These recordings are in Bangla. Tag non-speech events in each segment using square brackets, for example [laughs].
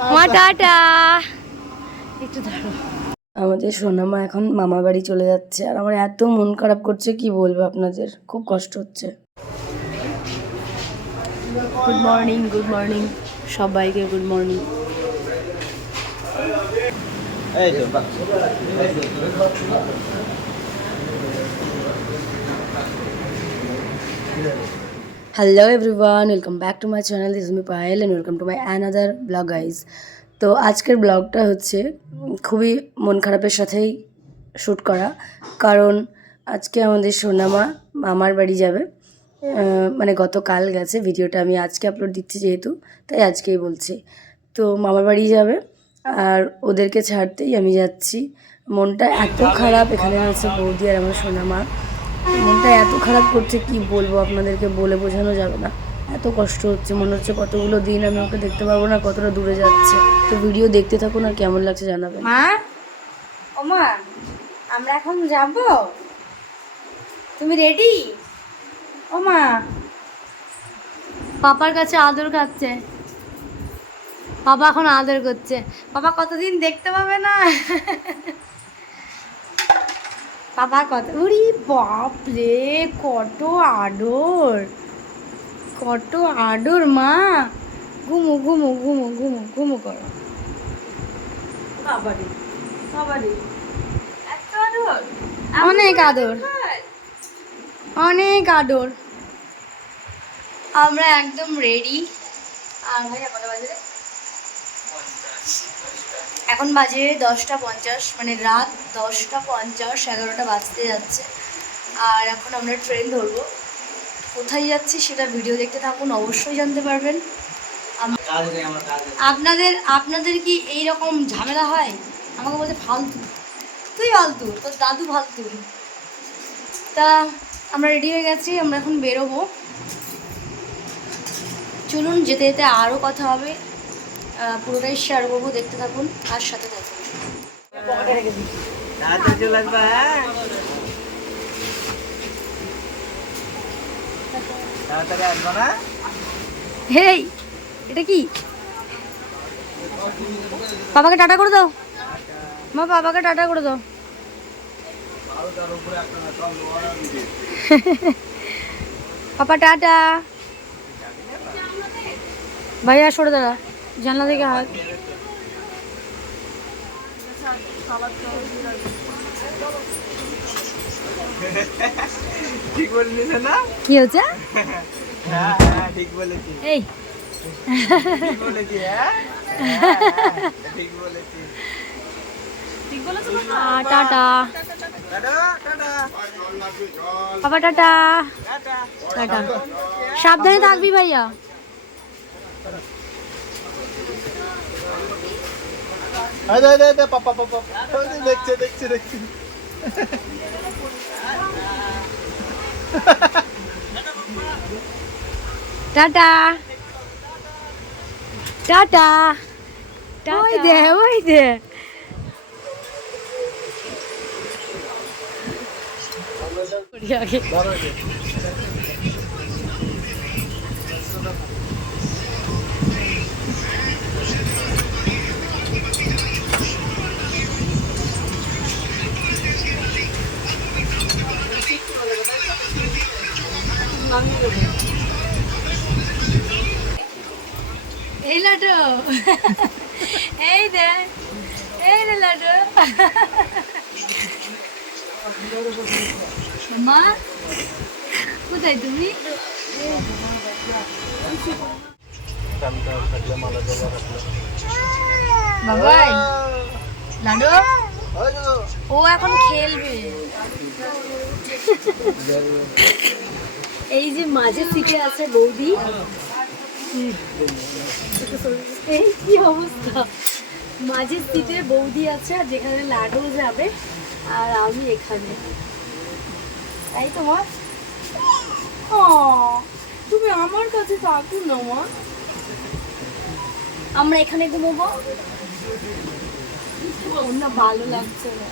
মা টাটা। একটু দাঁড়ো আমাদের সোনামা এখন মামা বাড়ি চলে যাচ্ছে আর আমার এত মন খারাপ করছে কি বলব আপনাদের? খুব কষ্ট হচ্ছে। গুড মর্নিং গুড মর্নিং সবাইকে গুড মর্নিং এই। Hello everyone welcome back to my channel this me Payel and welcome to my another blog guys তো আজকের ব্লগটা হচ্ছে খুবই মন খারাপের সাথেই শ্যুট করা। কারণ আজকে আমাদের সোনামা মামার বাড়ি যাবে। মানে গতকাল গেছে ভিডিওটা আমি আজকে আপলোড দিচ্ছি যেহেতু তাই আজকেই বলছি। তো মামার বাড়ি যাবে আর ওদেরকে ছাড়তেই আমি যাচ্ছি। মনটা এত খারাপ এখানে আছে বৌদি আর আমার সোনামা। মনটা এত খারাপ করছে কি বলব? আপনাদেরকে বলে বোঝানো যাবে না। এত কষ্ট হচ্ছে মনে হচ্ছে কতগুলো দিন আমি ওকে দেখতে পারব না কতটা দূরে যাচ্ছে। তো ভিডিও দেখতে থাকুন আর কেমন লাগছে জানাবেন। মা? ও মা আমরা এখন যাব? তুমি রেডি ও মা পাপার কাছে আদর খাচ্ছে। পাপা এখন আদর করছে। পাপা কতদিন দেখতে পাবে না? পাপা কত উরি বাপ রে কত আদর। কত আদর মা। ঘুমো ঘুমো ঘুমো ঘুমো ঘুমো করো। অনেক আদর। অনেক আদর। আমরা একদম রেডি আর ভাই কত বাজে রে? এখন বাজে দশটা পঞ্চাশ মানে রাত দশটা পঞ্চাশ এগারোটা বাজতে যাচ্ছে। আর এখন আমরা ট্রেন ধরবো। কোথায় যাচ্ছি সেটা ভিডিও দেখতে থাকুন অবশ্যই জানতে পারবেন। আপনাদের আপনাদের কি এই রকম ঝামেলা হয়? আমাকে বলছে ফালতু। তুই ফালতু তোর দাদু ফালতু। তা আমরা রেডি হয়ে গেছি আমরা এখন বেরোবো। চলুন যেতে যেতে আরও কথা হবে। পুরোটাই শেয়ার করব দেখতে থাকুন আর সাথে থাকুন। হ্যাঁ? হেই এটা কি? বাবাকে টাটা করে দাও। মা বাবাকে টাটা করে দাও। [laughs] পাপা টাটা। ভাইয়া সরে দাঁড়া। জানলা থেকে হাত ঠিক বলেছিস না? কি হচ্ছে? হ্যাঁ, হ্যাঁ, ঠিক। এই ঠিক ঠিক টাটা। টাটা। সাবধানে থাকবি ভাইয়া। এই দে, দে, দে, পাপা, পাপা। ওই যে দেখছে, দেখছে, দেখছে। টাটা টাটা ওই দে ওই দে এই লাডু এই দে, এই রে লাডু মা, কোথায় তুমি? বাবাই লাডু ও এখন খেলবে। এই যে মাঝে সিটে আছে বৌদি। এই কি অবস্থা? মাঝের সিটে বৌদি আছে আর যেখানে লাডু যাবে আর আমি এখানে। তাই তো মা? ও তুমি আমার কাছে থাকো না মা। আমরা এখানে ঘুমোবো? না ভালো লাগছে না।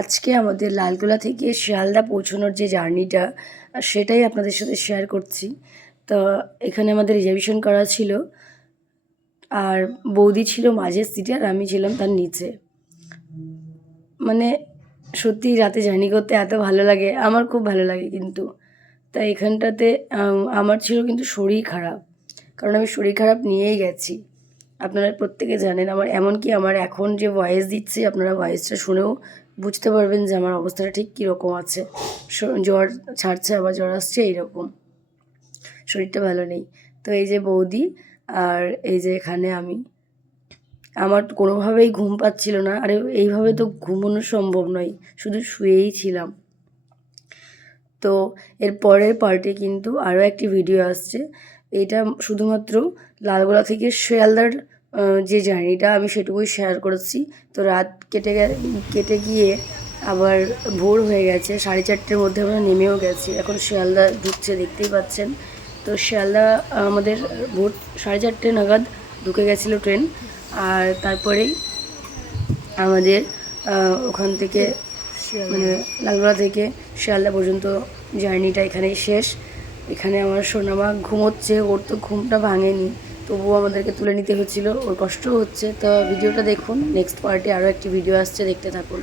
আজকে আমাদের লালগোলা থেকে শিয়ালদা পৌঁছানোর যে জার্নিটা, সেটাই আপনাদের সাথে শেয়ার করছি। তো এখানে আমাদের রিজার্ভেশন করা ছিল। আর বৌদি ছিল মাঝের সিটে আর আমি ছিলাম তার নিচে। মানে সত্যি রাতে জার্নি করতে এত ভালো লাগে, আমার খুব ভালো লাগে কিন্তু। তাই এখানটাতে আমার ছিল কিন্তু শরীর খারাপ। কারণ আমি শরীর খারাপ নিয়েই গেছি। আপনারা প্রত্যেকে জানেন আমার, এমনকি আমার এখন যে ভয়েস দিচ্ছি, আপনারা ভয়েসটা শুনেও বুঝতে পারবেন যে আমার অবস্থাটা ঠিক কীরকম আছে। জ্বর ছাড়ছে, আবার জ্বর আসছে, এইরকম। শরীরটা ভালো নেই। তো এই যে বৌদি আর এই যে এখানে আমি, আমার কোনোভাবেই ঘুম পাচ্ছিল না। আরে, এইভাবে তো ঘুমানো সম্ভব নয়, শুধু শুয়েই ছিলাম। তো এর পরের পার্টে কিন্তু আরও একটি ভিডিও আসছে। এটা শুধুমাত্র লালগোলা থেকে শিয়ালদার যে জার্নিটা আমি সেটুকুই শেয়ার করেছি। তো রাত কেটে কেটে গিয়ে আবার ভোর হয়ে গেছে, সাড়ে চারটের মধ্যে আমরা নেমেও গেছি। এখন শিয়ালদা ঢুকছে, দেখতেই পাচ্ছেন। তো শিয়ালদা আমাদের ভোর সাড়ে চারটে নাগাদ ঢুকে গেছিল ট্রেন। আর তারপরেই আমাদের ওখান থেকে মানে লালগোলা থেকে শিয়ালদা পর্যন্ত জার্নিটা এখানেই শেষ। এখানে আমার সোনামা ঘুমোচ্ছে, ওর তো ঘুমটা ভাঙেনি। তবুও আমাদেরকে তুলে নিতে হচ্ছিল, ওর কষ্ট হচ্ছে। তো ভিডিওটা দেখুন নেক্সট পার্টে আরও একটি ভিডিও আসছে, দেখতে থাকুন।